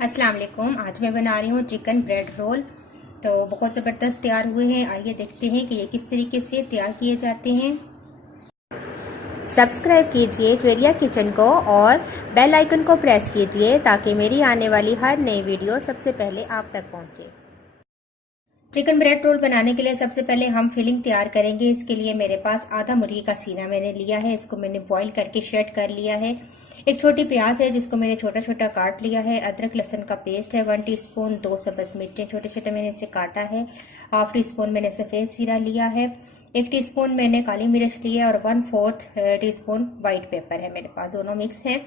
अस्सलाम वालेकुम। आज मैं बना रही हूँ चिकन ब्रेड रोल। तो बहुत ज़बरदस्त तैयार हुए हैं। आइए देखते हैं कि ये किस तरीके से तैयार किए जाते हैं। सब्सक्राइब कीजिए ज्वेरिया किचन को और बेल आइकन को प्रेस कीजिए ताकि मेरी आने वाली हर नई वीडियो सबसे पहले आप तक पहुँचे। चिकन ब्रेड रोल बनाने के लिए सबसे पहले हम फिलिंग तैयार करेंगे। इसके लिए मेरे पास आधा मुर्गी का सीना मैंने लिया है। इसको मैंने बॉईल करके शेड कर लिया है। एक छोटी प्याज है जिसको मैंने छोटा छोटा काट लिया है। अदरक लहसुन का पेस्ट है 1 टीस्पून। 2 सब्ज़ मिर्चें छोटे छोटे मैंने इसे काटा है। हाफ टी स्पून मैंने सफ़ेद जीरा लिया है। 1 टीस्पून मैंने काली मिर्च ली है और 1/4 टीस्पून वाइट पेपर है मेरे पास, दोनों मिक्स हैं।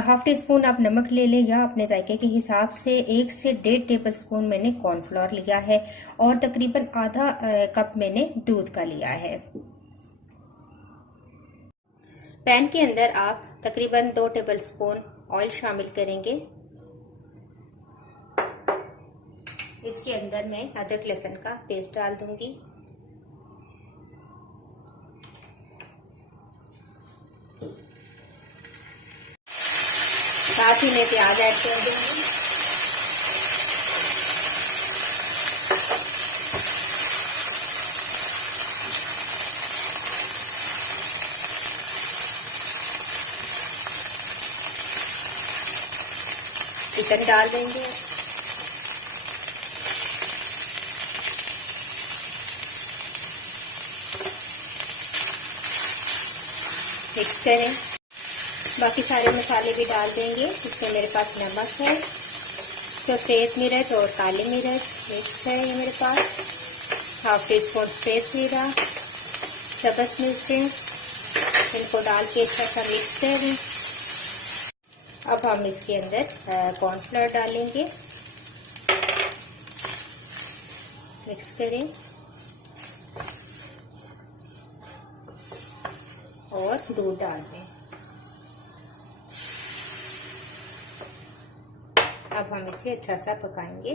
हाफ टी स्पून आप नमक ले लें या अपने जायके के हिसाब से। 1 से 1.5 टेबल स्पून मैंने कॉर्नफ्लोर लिया है और तकरीबन आधा कप मैंने दूध का लिया है। पैन के अंदर आप तकरीबन 2 टेबल स्पून ऑयल शामिल करेंगे। इसके अंदर मैं अदरक लहसुन का पेस्ट डाल दूंगी। साथ ही मैं प्याज ऐड कर दूंगी। चिकन डाल देंगे। मिक्स करें। बाकी सारे मसाले भी डाल देंगे। इसमें मेरे पास नमक है, सफ़ेद मिर्च और काली मिर्च मिक्स है ये मेरे पास। हाफ टी स्पून सफ़ेद जीरा, सब्ज़ मिर्चें, इनको डाल के अच्छा सा मिक्स करें। अब हम इसके अंदर कॉर्नफ्लोर डालेंगे। मिक्स करें और दूध डाल दें। अब हम इसे अच्छा सा पकाएंगे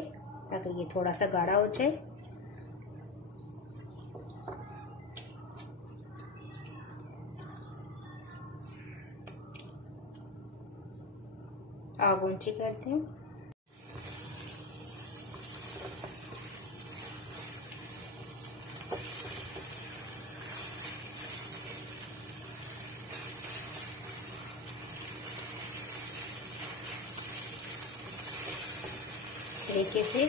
ताकि ये थोड़ा सा गाढ़ा हो जाए। आग ऊंची करते हैं। तरीके से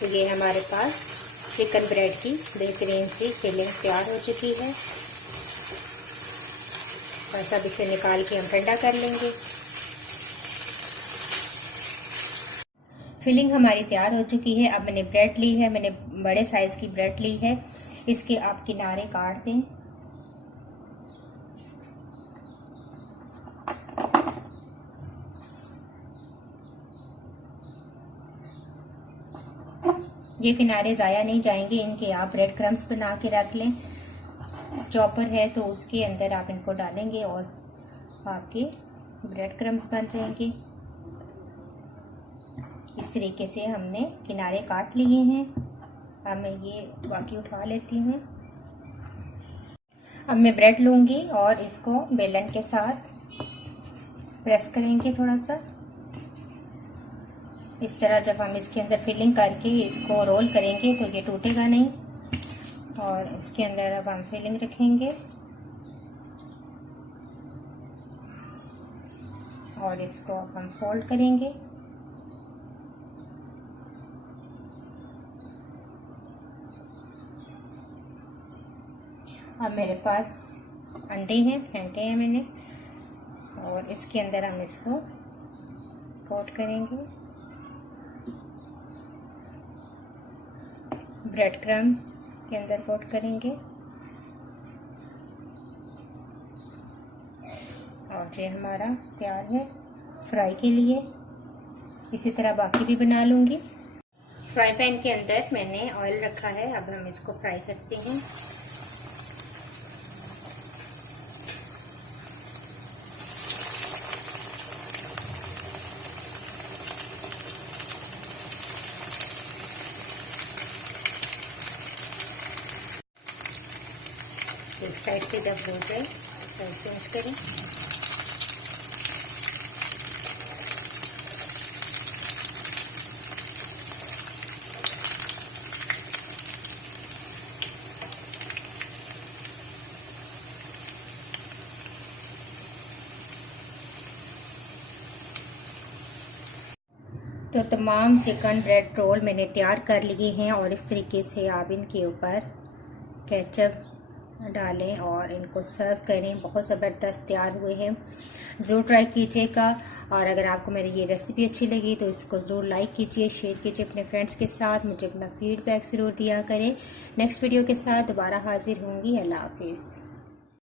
तो ये हमारे पास चिकन ब्रेड की बेहतरीन सी फिलिंग तैयार हो चुकी है। बस अब इसे निकाल के हम ठंडा कर लेंगे। फिलिंग हमारी तैयार हो चुकी है। अब मैंने ब्रेड ली है, मैंने बड़े साइज़ की ब्रेड ली है। इसके आप किनारे काट दें। ये किनारे ज़ाया नहीं जाएंगे, इनके आप ब्रेड क्रम्स बना के रख लें। चॉपर है तो उसके अंदर आप इनको डालेंगे और आपके ब्रेड क्रम्स बन जाएंगे। इस तरीके से हमने किनारे काट लिए हैं। अब मैं ये बाकी उठा लेती हूँ। अब मैं ब्रेड लूँगी और इसको बेलन के साथ प्रेस करेंगे थोड़ा सा। इस तरह जब हम इसके अंदर फिलिंग करके इसको रोल करेंगे तो ये टूटेगा नहीं। और इसके अंदर अब हम फिलिंग रखेंगे और इसको अब हम फोल्ड करेंगे। अब मेरे पास अंडे हैं, फेंटे हैं मैंने, और इसके अंदर हम इसको कोट करेंगे। ब्रेड क्रम्स के अंदर कोट करेंगे और ये हमारा तैयार है फ्राई के लिए। इसी तरह बाकी भी बना लूँगी। फ्राई पैन के अंदर मैंने ऑयल रखा है। अब हम इसको फ्राई करते हैं। एक साइड से जब हो जाए साइड चेंज करें। तो तमाम चिकन ब्रेड रोल मैंने तैयार कर लिए हैं और इस तरीके से आप इनके ऊपर केचप डालें और इनको सर्व करें। बहुत ज़बरदस्त तैयार हुए हैं, ज़रूर ट्राई कीजिएगा। और अगर आपको मेरी ये रेसिपी अच्छी लगी तो इसको ज़रूर लाइक कीजिए, शेयर कीजिए अपने फ्रेंड्स के साथ। मुझे अपना फीडबैक ज़रूर दिया करें। नेक्स्ट वीडियो के साथ दोबारा हाजिर होंगी। अल्लाह हाफिज़।